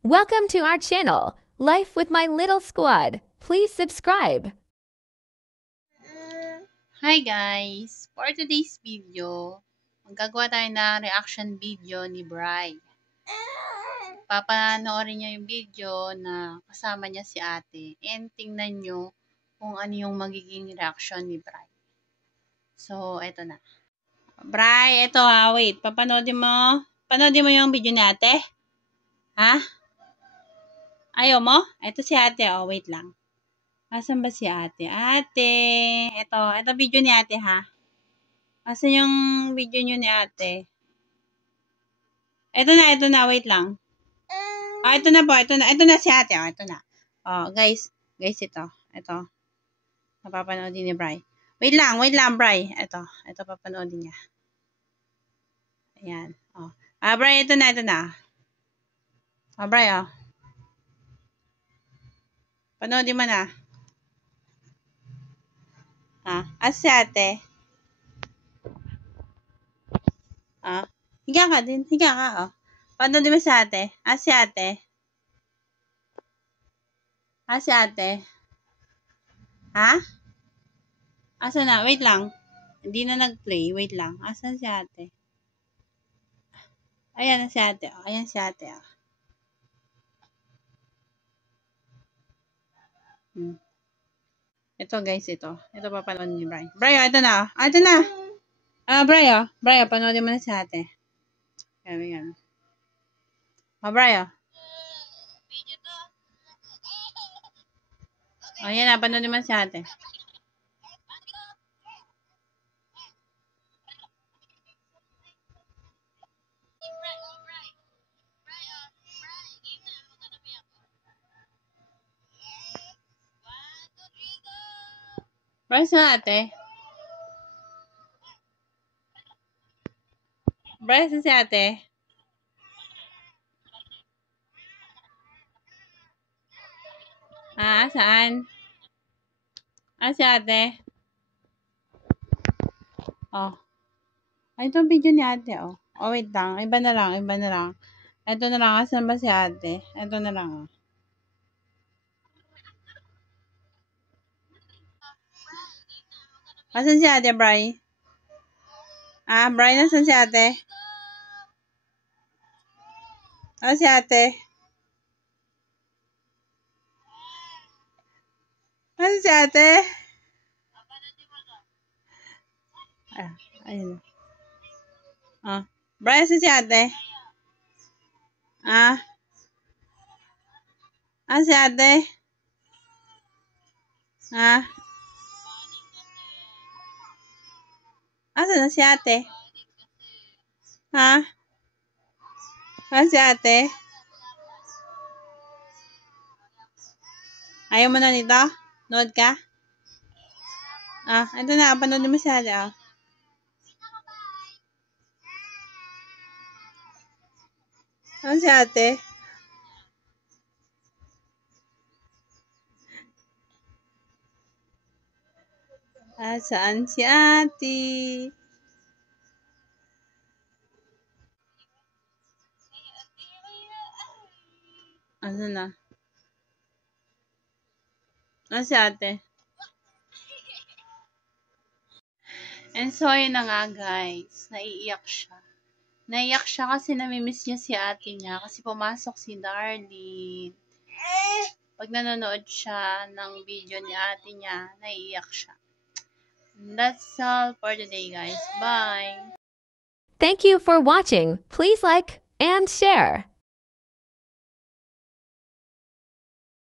Welcome to our channel, Life with My Little Squad. Please subscribe. Hi guys! For today's video, magagawa tayo na reaction video ni Bri. Papanoorin niya yung video na kasama niya si ate and tingnan nyo kung ano yung magiging reaction ni Bri. So, eto na. Bri, eto ha, wait. Papanoodin mo. Panoodin mo yung video ni ate? Ha? Ayaw mo? Eto si ate, oh, wait lang. Asan ba si ate? Ate! Ito video ni ate ha. Asan yung video nyo ni ate? Ito na, wait lang. Ito na po, ito na si ate, ito na. Guys, ito. Napapanoodin ni Bri. Wait lang, Bri. Ito papanoodin niya. Ayan, Bri, ito na. Bri, panoodin mo na. Si ate. Higa ka, Panoodin mo si ate. Si ate. Si ate. Asa na? Wait lang. Hindi na nag-play. Wait lang. Asan si ate? Ayan na si ate. Ayan si ate. Ito guys, ito. Ito papanood ni Bri. Bri, ito na. Ito na. Bri, panoodin mo na si ate. Yan. Bri, yan na. Panoodin mo na si ate. Bri, sa ate. Bri, sa si ate. Saan? Si ate. Ito ang video ni ate, wait lang. Iba na lang. Ito na lang. Asan ba si ate? Ito na lang, Asan si ate, Bri? Bri, nasan si ate? Si ate? Asan si ate? Ayun. Bri, asan si ate? Si ate? Asan na si ate? Si ate? Ayaw mo na nito? Nood ka? Ito na. Panood mo si ate, si ate? Saan si ate? Ano na? Si ate? And so, yun na nga guys. Naiiyak siya kasi namimiss niya si ate niya kasi pumasok si Darlene. Pag nanonood siya ng video ni ate niya, naiiyak siya. That's all for today, guys. Bye! Thank you for watching. Please like and share.